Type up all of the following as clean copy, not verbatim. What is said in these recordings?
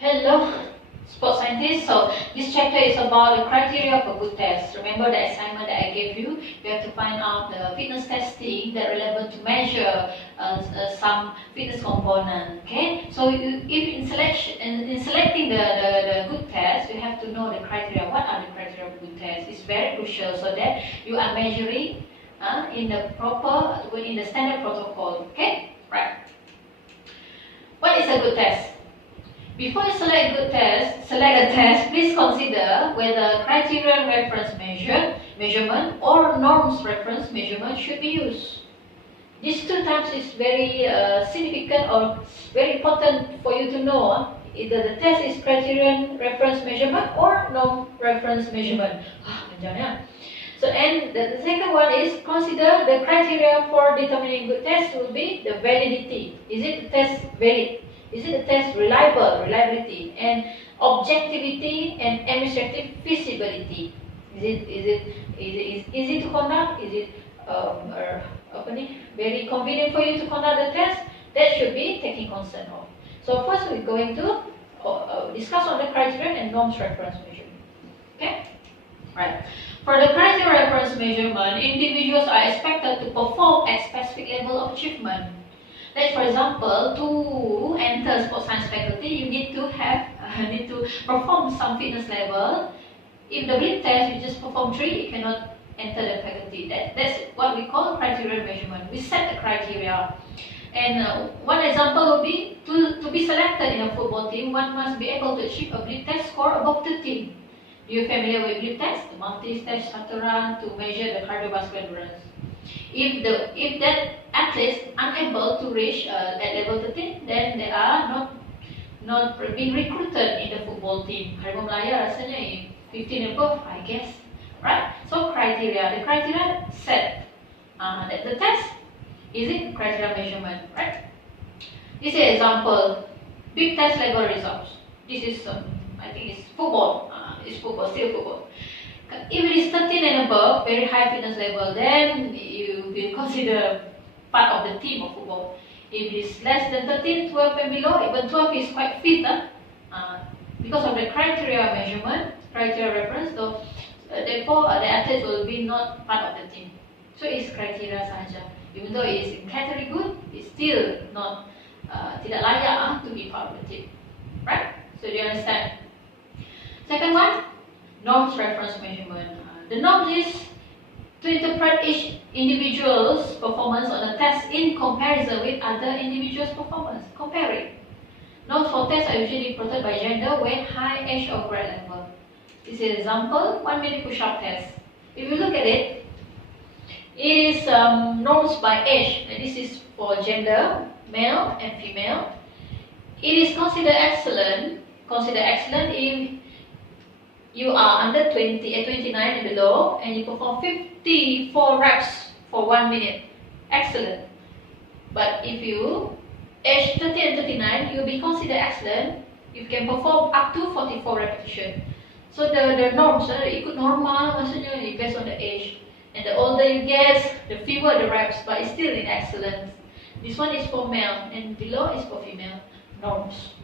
Hello, sports scientists. So this chapter is about the criteria for good test. Remember the assignment that I gave you? You have to find out the fitness testing that relevant to measure some fitness component. Okay. So if in selecting the good test, you have to know the criteria. What are the criteria for good test? It's very crucial so that you are measuring in the standard protocol. Okay. Right. What is a good test? Before you select a test, please consider whether criterion-reference measurement or norms reference measurement should be used. These two types is very significant or very important for you to know. Either the test is criterion-reference measurement or norm reference measurement. So, and the second one is consider the criteria for determining good test will be the validity. Is it the test valid? Is it the test reliability, and objectivity and administrative feasibility? Is it easy to conduct? Is it very convenient for you to conduct the test? That should be taken concern of. So first we're going to discuss on the criterion and norms reference measurement. Okay, right. For the criterion reference measurement, individuals are expected to perform at specific level of achievement. Like for example, to enter sports science faculty, you need to perform some fitness level. If the blip test you just perform 3, you cannot enter the faculty. That's what we call criterion measurement. We set the criteria. And one example would be to be selected in a football team, one must be able to achieve a blip test score above 13. Are you familiar with blip test? The multi-stage shuttle run to measure the cardiovascular endurance. If that athlete is unable to reach that level 13, then they are not being recruited in the football team. Harimau Melaya rasanya 15 above, I guess, right? So the criteria set. The test is it criteria measurement, right? This is an example. Big test level results. This is I think it's football. Still football. If it is 13 and above, very high fitness level, then you will consider part of the team of football. If it is less than 13, 12 and below, even 12 is quite fit, because of the criteria measurement, criteria reference, so therefore the athlete will be not part of the team. So it's criteria sahaja. Even though it is in category good, it's still not tidak layak to be part of the team, right? So do you understand? Second one, norms reference measurement. The norms is to interpret each individual's performance on a test in comparison with other individuals' performance. Comparing. Norms for tests are usually plotted by gender, weight, height, age, or grade level. This is an example, 1 minute push-up test. If you look at it, it is norms by age. And this is for gender, male and female. It is considered excellent if you are under 29 and below, and you perform 54 reps for 1 minute. Excellent. But if you age 30 and 39, you'll be considered excellent. You can perform up to 44 repetitions. So the norms, ikut normal maksudnya based on the age. And the older you get, the fewer the reps, but it's still in excellence. This one is for male, and below is for female. Norms.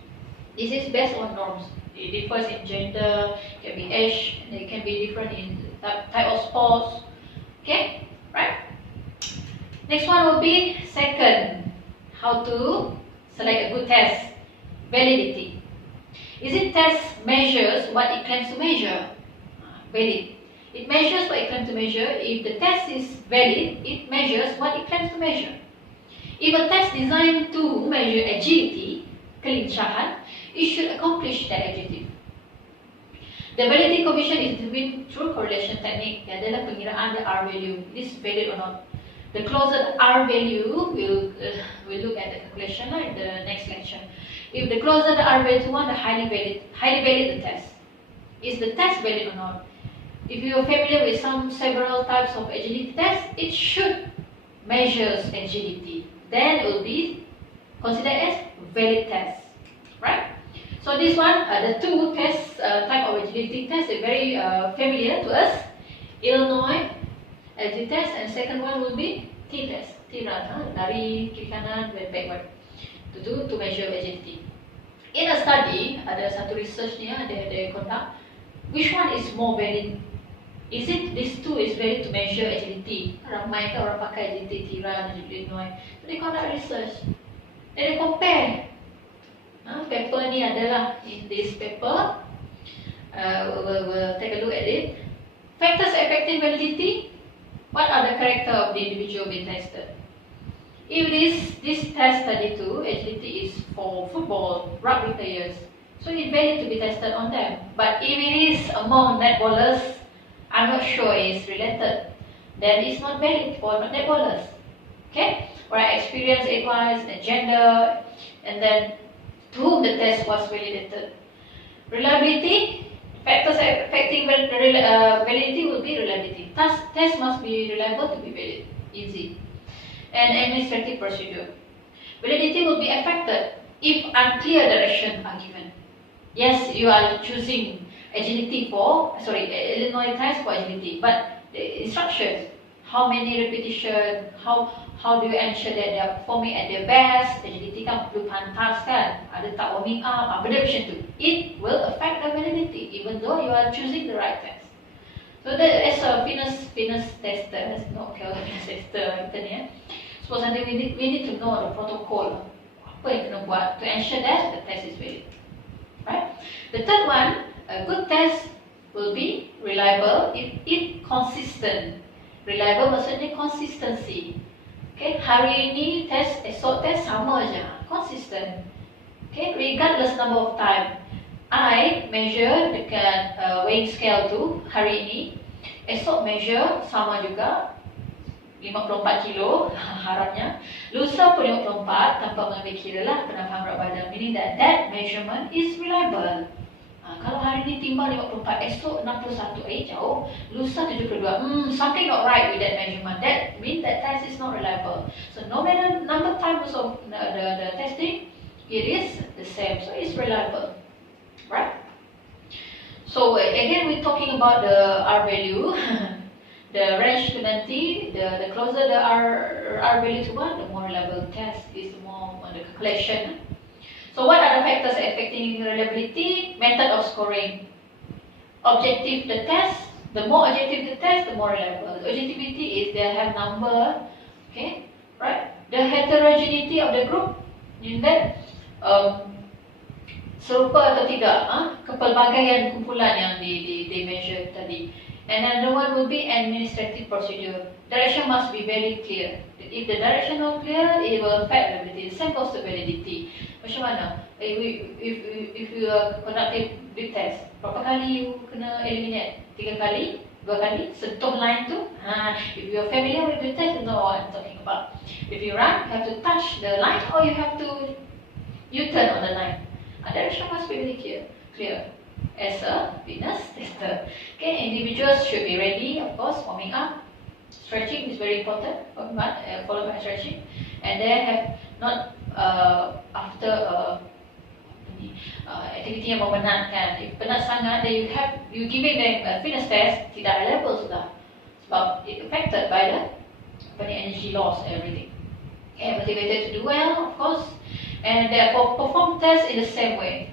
This is based on norms. It differs in gender, can be age, and it can be different in type of sports. Okay, right? Next one will be second, how to select a good test. Validity. Is it test measures what it claims to measure? Valid. It measures what it claims to measure. If the test is valid, it measures what it claims to measure. If a test designed to measure agility, kelincahan, it should accomplish that objective. The validity coefficient is determined through correlation technique. Adalah pengiraan the R value. Is valid or not? The closer the R value, we'll look at the calculation in the next lecture. If the closer the R value to 1, the highly valid the test. Is the test valid or not? If you are familiar with several types of agility tests, it should measure agility. Then it will be considered as valid test, right? So this one, the two tests, type of agility test, are very familiar to us. Illinois agility test, and second one will be T test, T-run, lari kiri kanan, backward, to measure agility. In a study, ada satu research ni they conduct. Which one is more valid? Is it these two is valid to measure agility? Ramai kan orang pakai agility tiran dan Illinois. So they conduct research. Then they compare. Paper ni adalah in this paper. We'll take a look at it. Factors affecting validity. What are the character of the individual being tested? If this test study 2, agility is for football, rugby players, so it's valid to be tested on them. But if it is among netballers, I'm not sure it's related, then it's not valid for netballers. Okay? Right, experience, age-wise, and gender, and then to whom the test was validated. Reliability, factors affecting validity will be reliability. Test must be reliable to be valid, easy. And administrative procedure. Validity will be affected if unclear direction are given. Yes, you are choosing agility Illinois test for agility, but the instructions, how many repetition, how do you ensure that they are performing at their best? Agility kan perlu pantas kan, ada tak warming up, benda macam tu. It will affect the validity even though you are choosing the right test. So that as a fitness tester, not fitness tester kita ni suppose we need to know the protocol. Apa yang kena buat to ensure that the test is valid. Right? The third one, a good test will be reliable if it consistent. Reliable maksudnya consistency. Okay, hari ini test, esok test sama aja, consistent. Okay, regardless number of time. I measure dekat weighing scale tu hari ini, esok measure sama juga 54 kilo harapnya, lusa pun 54 tanpa mengambil kira lah penampakan berat badan, meaning that measurement is reliable. Kalau hari ni timbang 54, esok 61, jauh, lusa 72, something not right with that measurement. That means that test is not reliable. So no matter number of times of the testing, it is the same, so it's reliable, right? So again, we're talking about the R value. The range to 90, the closer the R value to 1, the more reliable test is, the more on the calculation. So what are the factors affecting reliability? Method of scoring. Objective the test, the more objective the test, the more reliable. The objectivity is they have number, okay, right? The heterogeneity of the group, in that serupa atau tidak, kepelbagaian kumpulan yang di measure tadi. And another one will be administrative procedure. Direction must be very clear. If the direction not clear, it will affect validity. Same goes to validity. Macam mana? If you are conducting big test, berapa kali you kena eliminate? 3 kali? 2 kali? Sentuh line tu? If you are familiar with the test, you know what I'm talking about. If you run, you have to touch the line or you have to U-turn on the line. Direction must be very clear. As a fitness tester. Okay, individuals should be ready, of course, warming up. Stretching is very important, followed by stretching. And they have not after activity yang membenatkan. If penat sangat, you giving them a fitness test, tidak reliable sudah. Sebab it affected by the energy loss and everything. Okay, motivated to do well, of course. And therefore perform tests in the same way.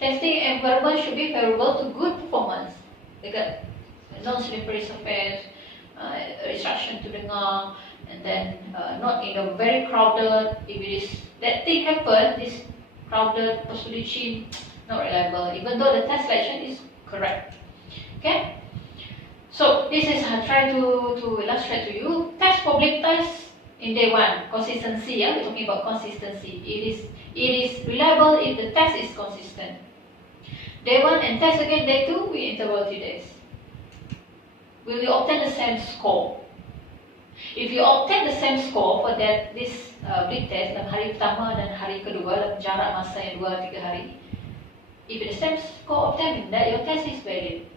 Testing environment should be favorable to good performance. Dekat non-slippery surface, instruction to dengar, and then not in a very crowded. If it is that thing happen, this crowded, licin, not reliable. Even though the test selection is correct. Okay. So this is try to illustrate to you. Test public test in day 1, consistency. We're talking about consistency. It is reliable if the test is consistent. Day 1 and test again day 2, we interval 3 days. Will you obtain the same score? If you obtain the same score for this big test dalam hari pertama dan hari kedua dalam jarak masa yang 2-3 hari, if the same score obtained, that your test is valid.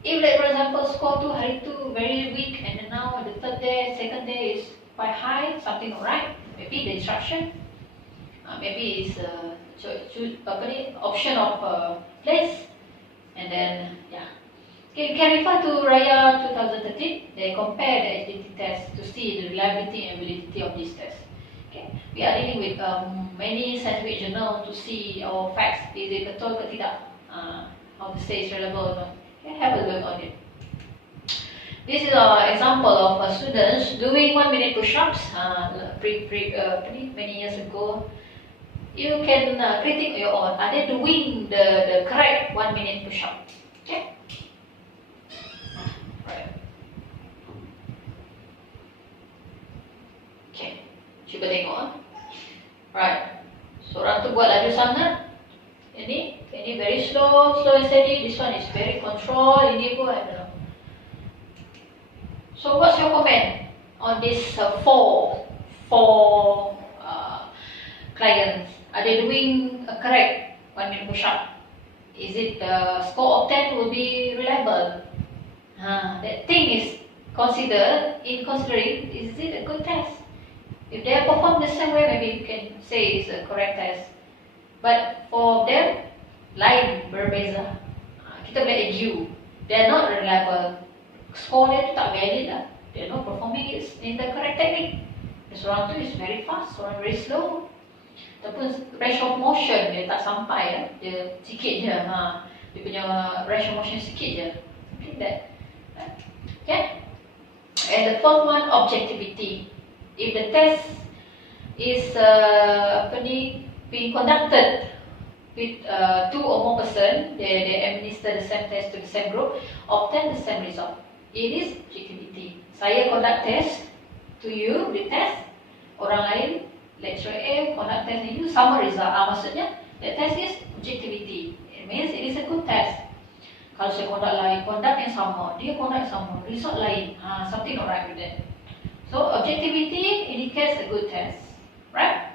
If like for example score 2 hari 2 very weak and then now the third day, second day is quite high, something alright, maybe the instruction, maybe it's option of place, and then okay, you can refer to Raya 2013. They compare the agility test to see the reliability and validity of this test. Okay, we are dealing with many scientific journal to see our facts, is it betul ke tidak, how to say it's reliable or not. Okay, have a look on it. This is an example of students doing 1 minute push-ups many years ago. You can critique your own. Are they doing the correct 1 minute push-up? Okay. Right. Okay. Cuba tengok. Right. Seorang tu buat laju sangat. Ini very slow and steady. This one is very controlled. Ini pun I don't know. So what's your comment on this four clients? Are they doing a correct 1 minute push-up? Is it the score of 10 will be reliable? That thing is considering, is it a good test? If they perform the same way, maybe you can say it's a correct test. But for them, lain, berbeza. Kita boleh argue, they are not reliable. Score dia tu tak valid lah. They are not performing it in the correct technique. Seorang tu is very fast, seorang very slow. Ataupun range of motion dia tak sampai lah. Dia sikit je. Dia punya range of motion sikit je. Something that. Okay. And the fourth one, objectivity. If the test is being conducted with 2 or more person, they administer the same test to the same group, obtain the same result. It is objectivity. Saya conduct test to you, the test. Orang lain, lecturer A, conduct test to you, sama result. Maksudnya, the test is objectivity. It means it is a good test. Kalau saya conduct yang sama, dia conduct yang sama, result lain. Something not right with that. So, objectivity indicates a good test. Right?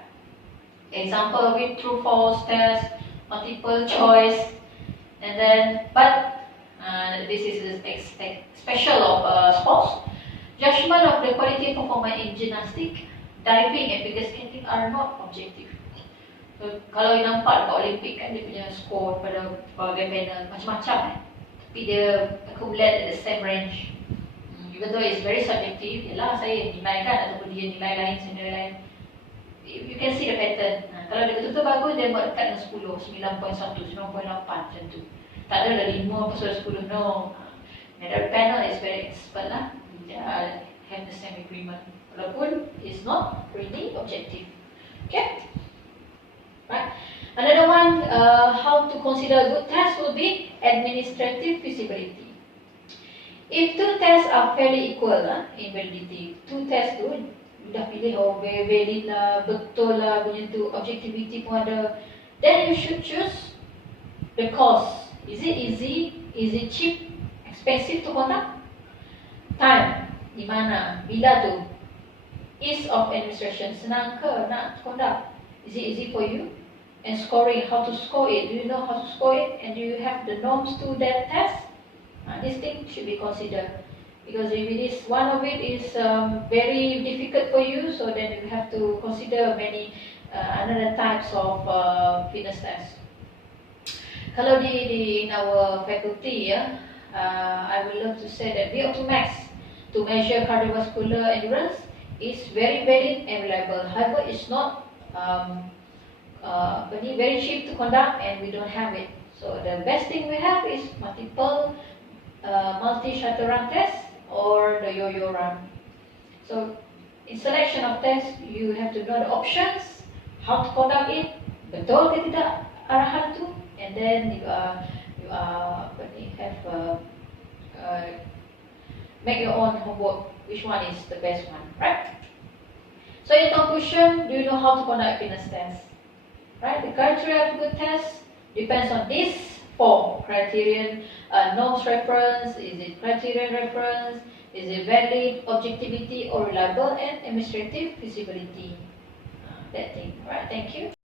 Example of it, true, false test, multiple choice, and then, but this is special of sports. Judgment of the quality performance in gymnastics, diving and figure skating are not objective. So, kalau you nampak dekat Olympic kan, dia punya skor pada berbagai panel macam-macam tapi dia accumulate at the same range. Even though it's very subjective, yalah saya nilaikan ataupun dia nilai lain, saya nilai lain. You can see the pattern. Kalau dia betul-betul bagus, dia buat dekat dengan 10, 9.1, 9.8 macam tu. Tak ada dah 5 pasal 10, no. The panel is very expert lah. They have the same agreement. Walaupun it's not really objective. Okay? Right. Another one, how to consider a good test will be administrative feasibility. If 2 tests are fairly equal in validity, 2 tests tu dah pilih valid lah, betul lah, punya tu objectivity pun ada, then you should choose the cost. Is it easy? Is it cheap? Expensive to conduct? Time, di mana? Bila tu? Ease of administration, senang ke nak conduct? Is it easy for you? And scoring, how to score it? Do you know how to score it? And do you have the norms to that test? This thing should be considered. Because if it is, one of it is very difficult for you, so then you have to consider many another types of fitness tests. Kalau in our faculty, I would love to say that VO2 max to measure cardiovascular endurance is very valid and reliable. However, it's not very cheap to conduct, and we don't have it. So the best thing we have is multi-shuttle run test or the yo-yo run. So in selection of tests, you have to know the options, how to conduct it, betul ke tidak arahan tu, and then you make your own homework, which one is the best one, right? So in conclusion, do you know how to conduct fitness test? Right? The criteria of good test depends on these 4 criterion: norms reference, is it criterion-reference, is it valid, objectivity or reliable, and administrative feasibility. That thing. Alright, thank you.